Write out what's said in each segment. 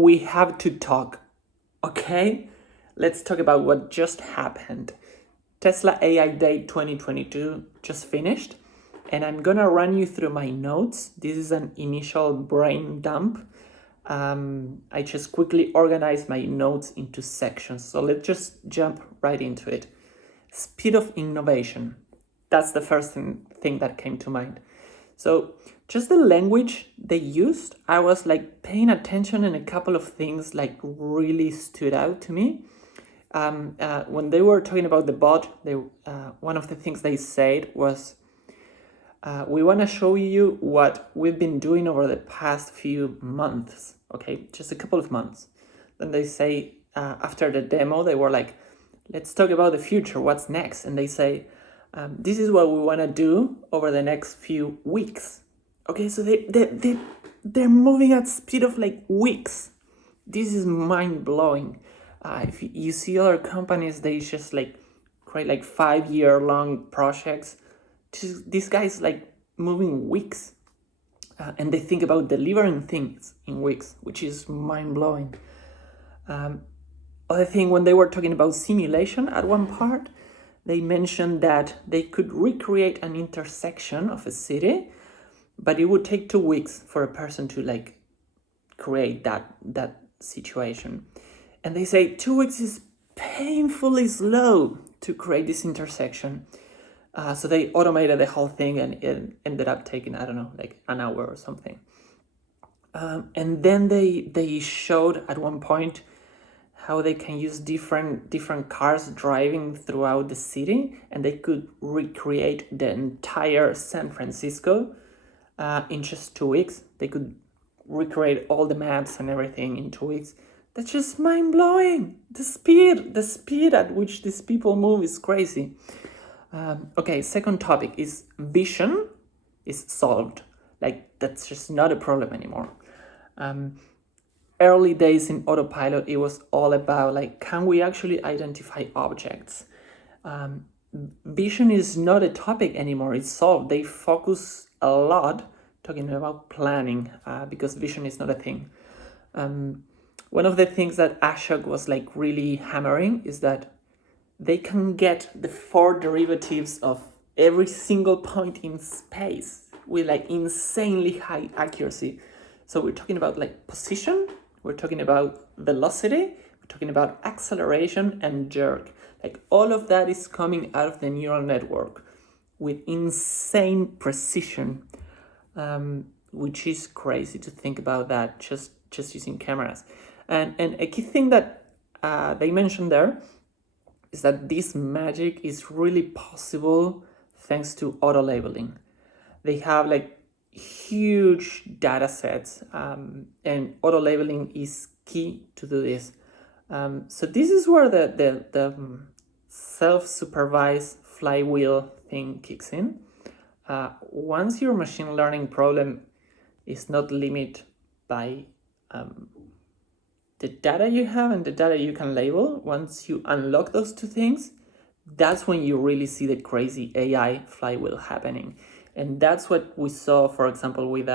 we have to talk, okay? Let's talk about what just happened. Tesla AI Day 2022 just finished, and I'm gonna run you through my notes. This is an initial brain dump. I just quickly organized my notes into sections. So let's just jump right into it. Speed of innovation. That's the first thing that came to mind. So just the language they used, I was like paying attention, and a couple of things like really stood out to me. When they were talking about the bot, one of the things they said was, we want to show you what we've been doing over the past few months, okay? Just a couple of months. Then they say, after the demo, they were like, let's talk about the future, what's next? And they say, this is what we want to do over the next few weeks. Okay, so they're moving at speed of like weeks. This is mind-blowing. If you see other companies, they just like create like 5-year-long projects. These guys like moving weeks, and they think about delivering things in weeks, which is mind-blowing. Other thing, when they were talking about simulation at one part, they mentioned that they could recreate an intersection of a city, but it would take 2 weeks for a person to like create that situation. And they say 2 weeks is painfully slow to create this intersection. So they automated the whole thing, and it ended up taking, I don't know, like an hour or something. And then they showed at one point how they can use different cars driving throughout the city, and they could recreate the entire San Francisco in just 2 weeks. They could recreate all the maps and everything in 2 weeks. That's just mind-blowing. The speed at which these people move is crazy. Okay, second topic is vision is solved. Like, that's just not a problem anymore. Early days in autopilot, it was all about like, can we actually identify objects? Vision is not a topic anymore, it's solved. They focus a lot talking about planning, because vision is not a thing. One of the things that Ashok was like really hammering is that they can get the 4 derivatives of every single point in space with like insanely high accuracy. So we're talking about like position, we're talking about velocity, we're talking about acceleration and jerk. Like all of that is coming out of the neural network with insane precision, which is crazy to think about that just using cameras. And a key thing that they mentioned there is that this magic is really possible thanks to auto labeling. They have like huge data sets, and auto labeling is key to do this. So this is where the self-supervised flywheel thing kicks in. Once your machine learning problem is not limited by the data you have and the data you can label, once you unlock those 2 things, that's when you really see the crazy AI flywheel happening. And that's what we saw, for example, with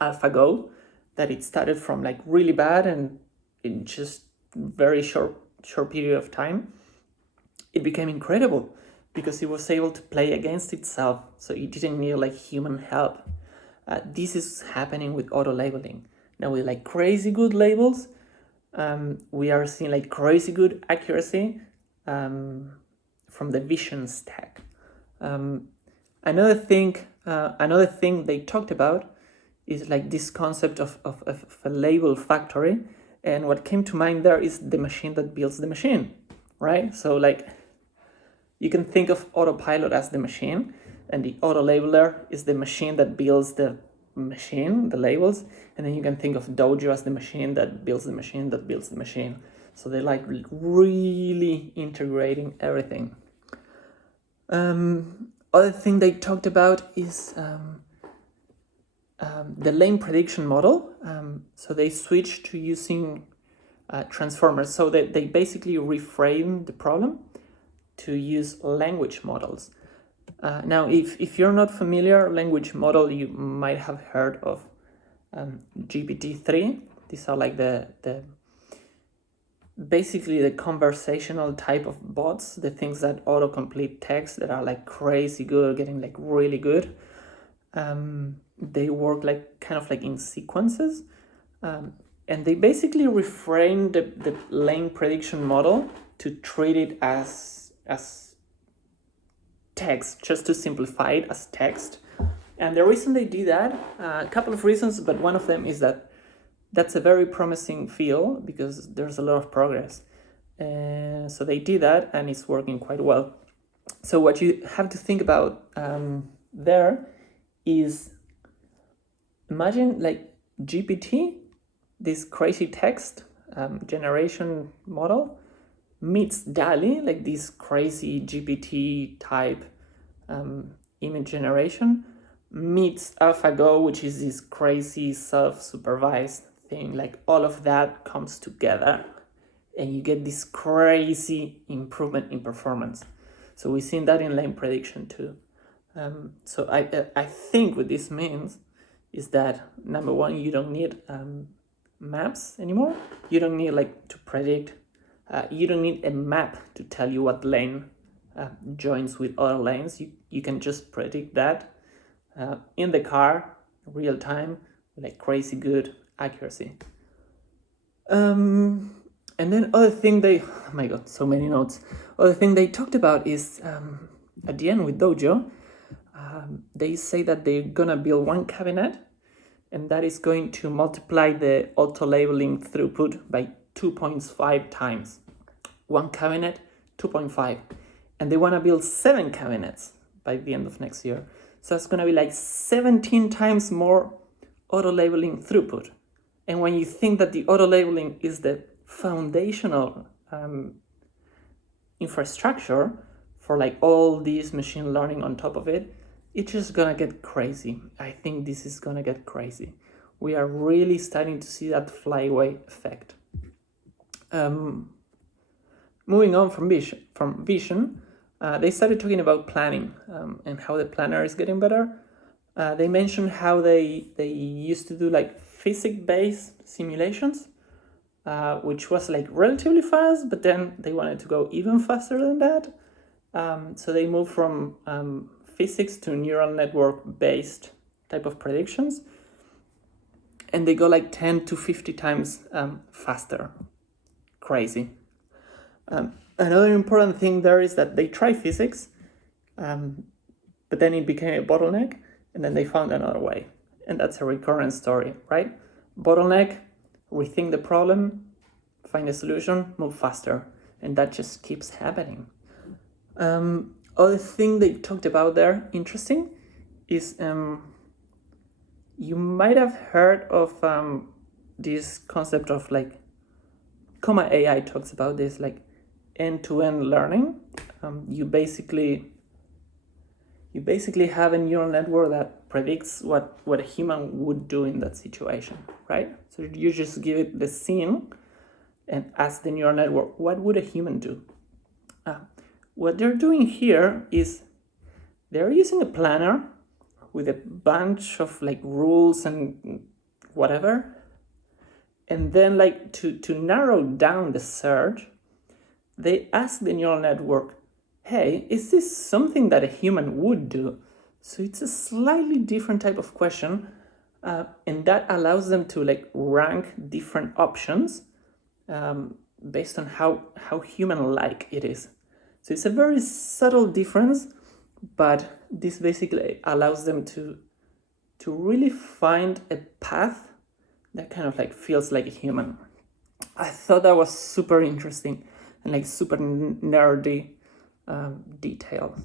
AlphaGo, that it started from like really bad, and in just very short period of time, it became incredible because it was able to play against itself. So it didn't need like human help. This is happening with auto labeling. Now with like crazy good labels, we are seeing like crazy good accuracy from the vision stack. Another thing they talked about is like this concept of a label factory, and what came to mind there is the machine that builds the machine, right? So like you can think of autopilot as the machine, and the auto labeler is the machine that builds the machine, the labels, and then you can think of Dojo as the machine that builds the machine that builds the machine. So they're like really integrating everything. Other thing they talked about is the lane prediction model. So they switched to using transformers. So they basically reframe the problem to use language models. Now, if you're not familiar, language model, you might have heard of GPT-3. These are like the basically the conversational type of bots, the things that autocomplete text that are like crazy good, getting like really good. They work like kind of like in sequences, and they basically reframe the lane prediction model to treat it as text, just to simplify it as text. And the reason they do that, a couple of reasons, but one of them is that that's a very promising field because there's a lot of progress. So they did that and it's working quite well. So what you have to think about there is, imagine like GPT, this crazy text generation model, meets Dalle, like this crazy GPT type image generation, meets AlphaGo, which is this crazy self-supervised thing. Like all of that comes together and you get this crazy improvement in performance. So we've seen that in lane prediction too. So I think what this means is that, number one, you don't need maps anymore. You don't need like to predict. You don't need a map to tell you what lane joins with other lanes. You can just predict that in the car, real time, with like crazy good accuracy. And then other thing oh my god, so many notes. Other thing they talked about is at the end with Dojo, they say that they're gonna build one cabinet, and that is going to multiply the auto labeling throughput by 2.5 times. One cabinet, 2.5. And they want to build 7 cabinets by the end of next year. So it's going to be like 17 times more auto labeling throughput. And when you think that the auto labeling is the foundational infrastructure for like all these machine learning on top of it, it's just gonna get crazy. I think this is gonna get crazy. We are really starting to see that flywheel effect. Moving on from vision, they started talking about planning and how the planner is getting better. They mentioned how they used to do like physics-based simulations, which was like relatively fast, but then they wanted to go even faster than that. So they moved from physics to neural network based type of predictions, and they go like 10 to 50 times faster. Crazy. Another important thing there is that they try physics, but then it became a bottleneck, and then they found another way. And that's a recurrent story, right? Bottleneck, rethink the problem, find a solution, move faster. And that just keeps happening. Other thing they talked about there, interesting, is you might have heard of this concept of like, Comma AI talks about this, like end-to-end learning. You basically have a neural network that predicts what a human would do in that situation, right? So you just give it the scene and ask the neural network, what would a human do? What they're doing here is they're using a planner with a bunch of like rules and whatever. And then like to narrow down the search, they ask the neural network, hey, is this something that a human would do? So it's a slightly different type of question. And that allows them to like rank different options based on how human-like it is. So it's a very subtle difference, but this basically allows them to really find a path that kind of like feels like a human. I thought that was super interesting and like super nerdy details.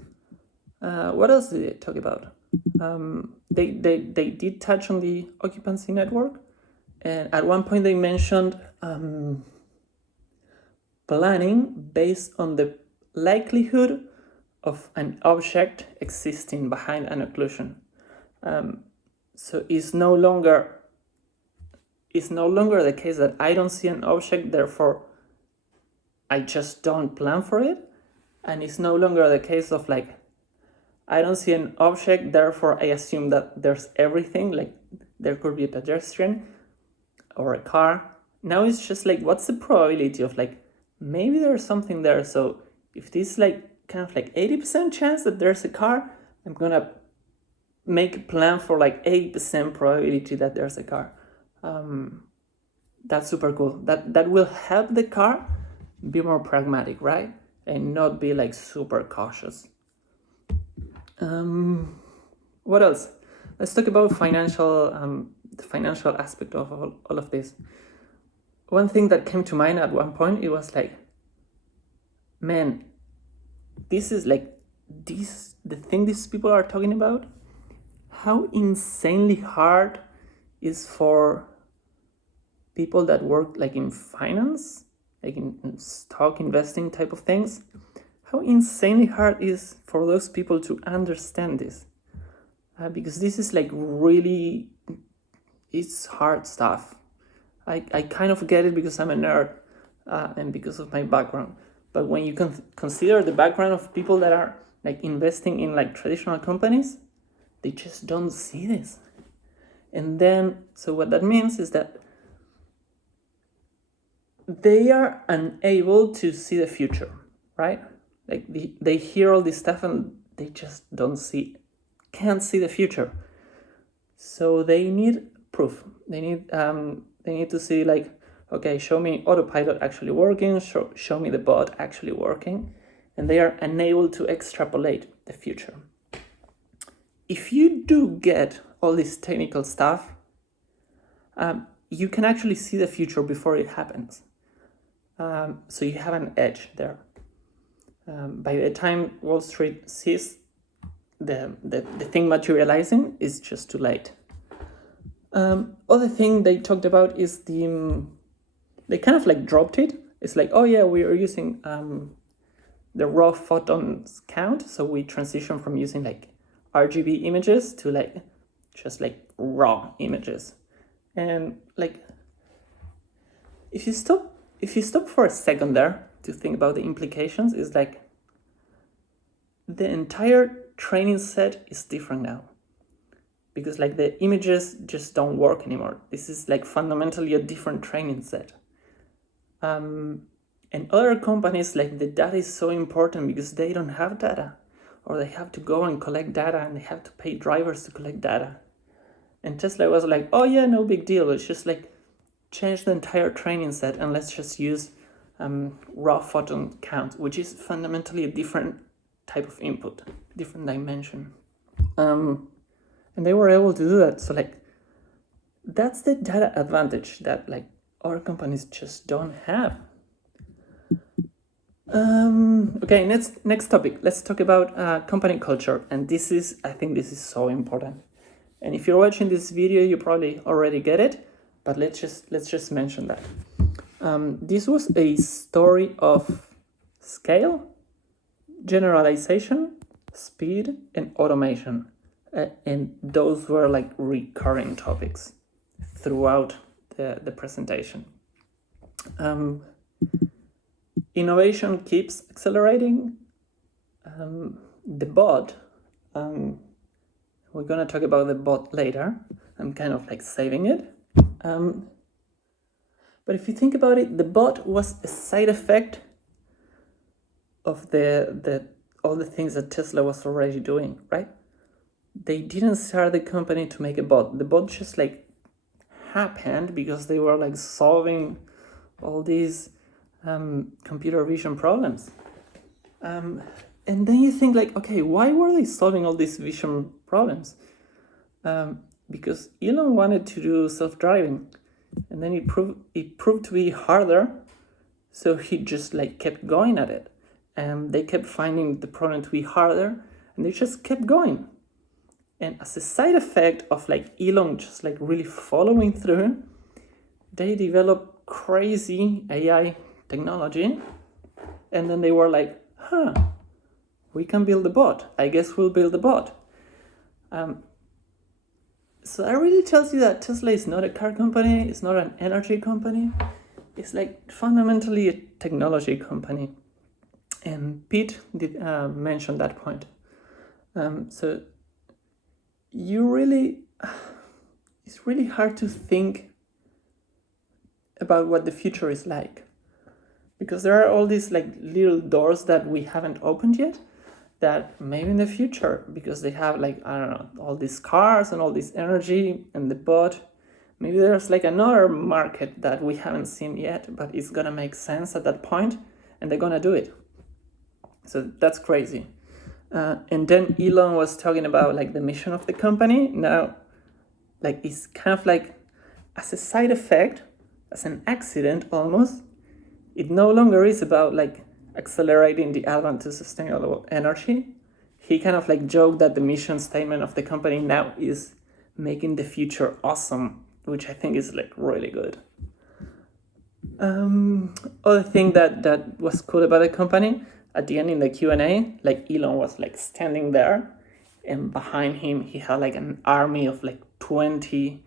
What else did they talk about? They did touch on the occupancy network, and at one point they mentioned planning based on the likelihood of an object existing behind an occlusion. So it's no longer the case that I don't see an object, therefore I just don't plan for it. And it's no longer the case of like, I don't see an object, therefore I assume that there's everything, like there could be a pedestrian. or a car. Now it's just like, what's the probability of like, maybe there's something there. So if this like kind of like 80% chance that there's a car, I'm gonna make a plan for like 80% probability that there's a car. That's super cool. That will help the car be more pragmatic, right? And not be like super cautious. What else? Let's talk about the financial aspect of all of this. One thing that came to mind at one point, it was like, man, this is like the thing these people are talking about, how insanely hard is for people that work like in finance, like in stock investing type of things, how insanely hard is for those people to understand this. Because this is like really, it's hard stuff. I kind of get it because I'm a nerd and because of my background. But when you consider the background of people that are like investing in like traditional companies, they just don't see this. And then, so what that means is that they are unable to see the future, right? Like they hear all this stuff and they just can't see the future. So they need proof. They need to see like, okay, show me autopilot actually working, show me the bot actually working, and they are unable to extrapolate the future. If you do get all this technical stuff, you can actually see the future before it happens. So you have an edge there. By the time Wall Street sees the thing materializing, is just too late. Other thing they talked about is they kind of like dropped it. It's like, oh yeah, we are using the raw photons count. So we transition from using like RGB images to like just like raw images. And like, if you stop for a second there to think about the implications, is like the entire training set is different now. Because like the images just don't work anymore. This is like fundamentally a different training set. And other companies, like the data is so important because they don't have data, or they have to go and collect data and they have to pay drivers to collect data. And Tesla was like, oh yeah, no big deal. It's just like change the entire training set and let's just use raw photon count, which is fundamentally a different type of input, different dimension. And they were able to do that. So like, that's the data advantage that like other companies just don't have. Okay, next topic. Let's talk about company culture. And I think this is so important. And if you're watching this video, you probably already get it, but let's just mention that. This was a story of scale, generalization, speed, and automation. And those were like recurring topics throughout the presentation. Innovation keeps accelerating. The bot, we're gonna talk about the bot later. I'm kind of like saving it. But if you think about it, the bot was a side effect of all the things that Tesla was already doing, right? They didn't start the company to make a bot. The bot just like happened because they were like solving all these computer vision problems. And then you think like, okay, why were they solving all these vision problems? Because Elon wanted to do self-driving, and then it proved to be harder, so he just like kept going at it. And they kept finding the problem to be harder, and they just kept going. And as a side effect of like Elon just like really following through, they developed crazy AI technology. And then they were like, we can build a bot. I guess we'll build a bot. So that really tells you that Tesla is not a car company. It's not an energy company. It's like fundamentally a technology company. And Pete did mention that point. So it's really hard to think about what the future is like. Because there are all these like little doors that we haven't opened yet, that maybe in the future, because they have like, I don't know, all these cars and all this energy and the bot, maybe there's like another market that we haven't seen yet, but it's gonna make sense at that point, and they're gonna do it. So that's crazy. And then Elon was talking about like the mission of the company. Now, like it's kind of like as a side effect, as an accident almost, it no longer is about like accelerating the advent to sustainable energy. He kind of like joked that the mission statement of the company now is making the future awesome, which I think is like really good. Other thing that was cool about the company, at the end in the Q&A, like Elon was like standing there, and behind him he had like an army of like 20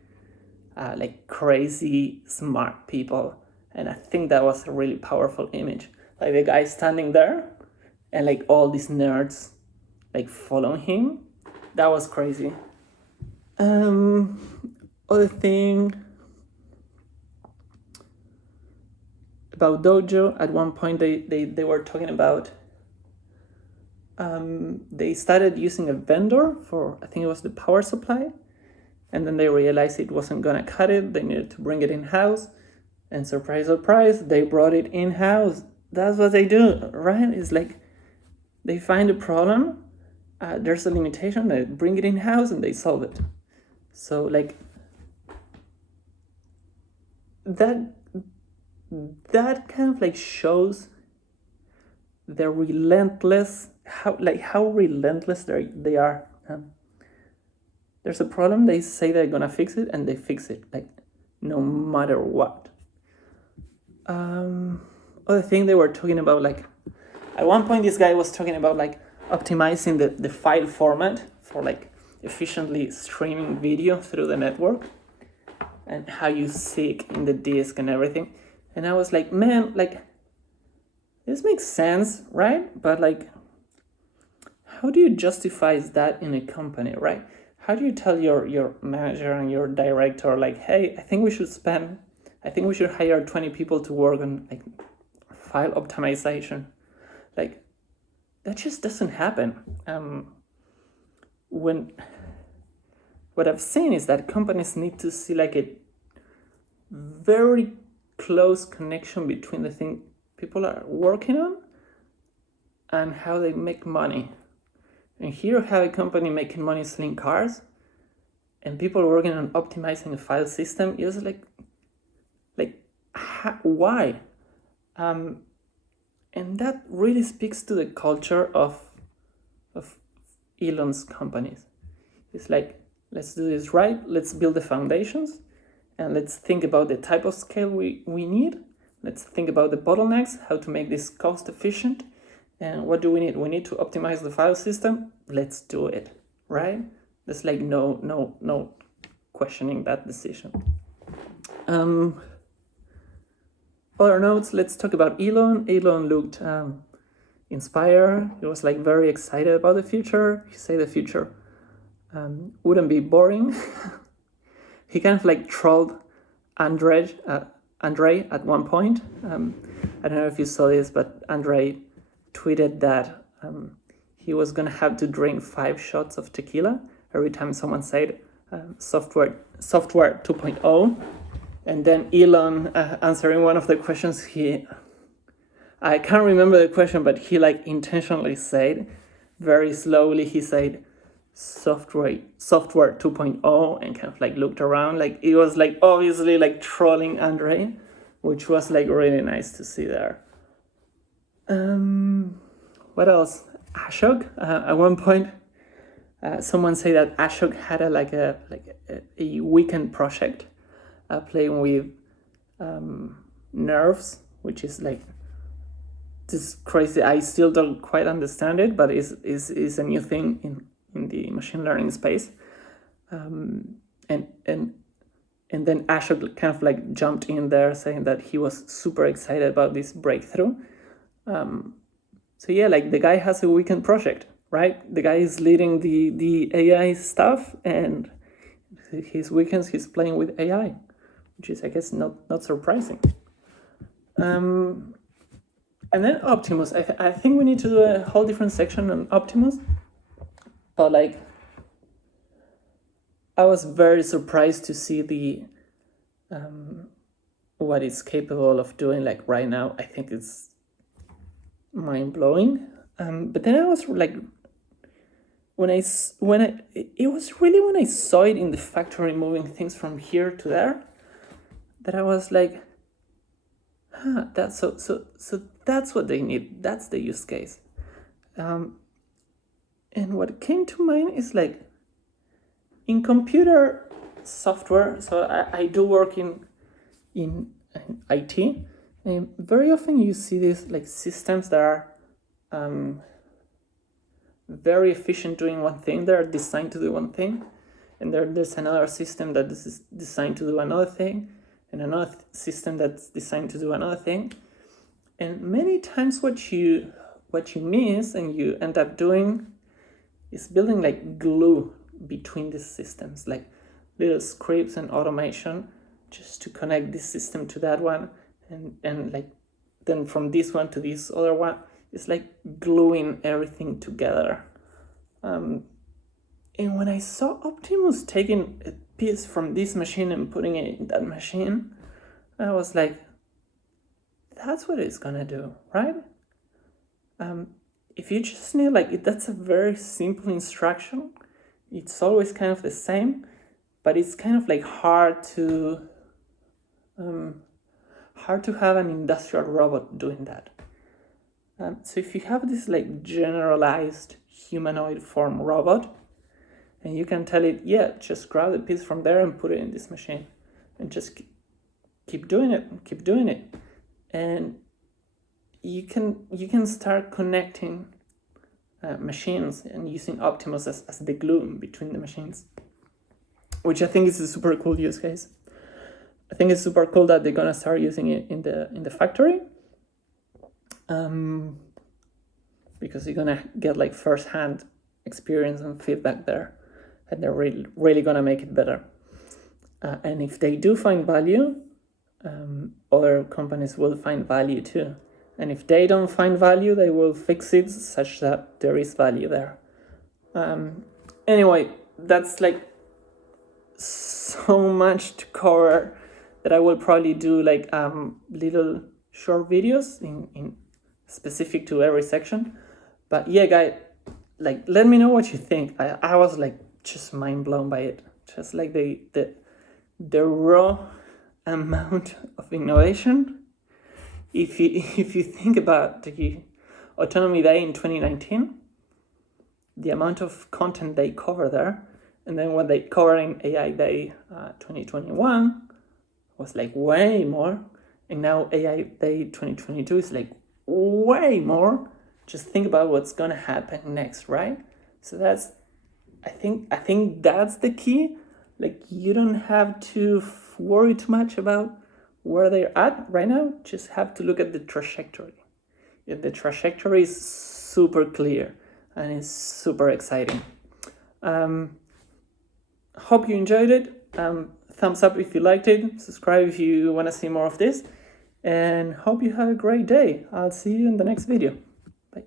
like crazy smart people. And I think that was a really powerful image. Like the guy standing there and like all these nerds like following him. That was crazy. Other thing about Dojo, at one point they were talking about they started using a vendor for, I think it was the power supply, and then they realized it wasn't gonna cut it. They needed to bring it in-house. And surprise, surprise, they brought it in-house. That's what they do, right? It's like they find a problem, there's a limitation, they bring it in-house and they solve it. So like that kind of like shows the relentless, how relentless they are. There's a problem, they say they're gonna fix it, and they fix it, like no matter what. Other thing they were talking about, like at one point this guy was talking about like optimizing the file format for like efficiently streaming video through the network, and how you sync in the disk and everything. And I was like, man, like this makes sense, right? But like, how do you justify that in a company, right? How do you tell your manager and your director like, hey, I think we should hire 20 people to work on like file optimization? Like that just doesn't happen. What I've seen is that companies need to see like a very close connection between the thing people are working on and how they make money. And here you have a company making money selling cars, and people working on optimizing a file system. It was like why? And that really speaks to the culture of Elon's companies. It's like, let's do this right, let's build the foundations, and let's think about the type of scale we need. Let's think about the bottlenecks, how to make this cost efficient, and what do we need? We need to optimize the file system. Let's do it, right? There's like no questioning that decision. Other notes, let's talk about Elon. Elon looked inspired. He was like very excited about the future. He said the future wouldn't be boring. He kind of like trolled Andre at one point. I don't know if you saw this, but Andre tweeted that he was gonna have to drink 5 shots of tequila every time someone said software 2.0. And then Elon answering one of the questions, I can't remember the question, but he like intentionally said very slowly, he said software 2.0, and kind of like looked around, like it was like obviously like trolling Andre, which was like really nice to see there. What else? Ashok, at one point someone said that Ashok had a weekend project playing with nerves, which is like this crazy. I still don't quite understand it, but is a new thing in the machine learning space. And then Ashok kind of like jumped in there saying that he was super excited about this breakthrough. So yeah, like the guy has a weekend project, right? The guy is leading the AI stuff, and his weekends he's playing with AI. which is, I guess, not surprising. And then Optimus. I think we need to do a whole different section on Optimus. But like, I was very surprised to see the what it's capable of doing. Like right now, I think it's mind blowing. But then I was like, when I it was really when I saw it in the factory moving things from here to there, that I was like, that's so that's what they need. That's the use case. And what came to mind is like, in computer software, so I do work in IT, and very often you see these like systems that are very efficient doing one thing. They're designed to do one thing, and there's another system that is designed to do another thing, and another system that's designed to do another thing. And many times what you miss and you end up doing is building like glue between these systems, like little scripts and automation just to connect this system to that one, and like then from this one to this other one. It's like gluing everything together. And when I saw Optimus taking a piece from this machine and putting it in that machine, I was like, that's what it's gonna do, right? If you just need like, that's a very simple instruction. It's always kind of the same, but it's kind of like hard to have an industrial robot doing that. So if you have this like generalized humanoid form robot, and you can tell it, yeah, just grab the piece from there and put it in this machine, and just keep doing it, and you can start connecting machines and using Optimus as the glue between the machines, which I think is a super cool use case. I think it's super cool that they're gonna start using it in the factory, because you're gonna get like first-hand experience and feedback there, and they're really gonna make it better. And if they do find value, other companies will find value too. And if they don't find value, they will fix it such that there is value there. Anyway, that's like so much to cover that I will probably do like little short videos in specific to every section. But yeah, guys, like let me know what you think. I was like just mind blown by it. Just like the raw amount of innovation. If you think about the Autonomy Day in 2019, the amount of content they cover there, and then what they cover in AI Day 2021 was like way more, and now AI Day 2022 is like way more. Just think about what's gonna happen next, right? So that's, I think that's the key. Like you don't have to worry too much about where they're at right now. Just have to look at the trajectory. Yeah, the trajectory is super clear and it's super exciting. Hope you enjoyed it. Thumbs up if you liked it. Subscribe if you want to see more of this. And hope you have a great day. I'll see you in the next video. Bye.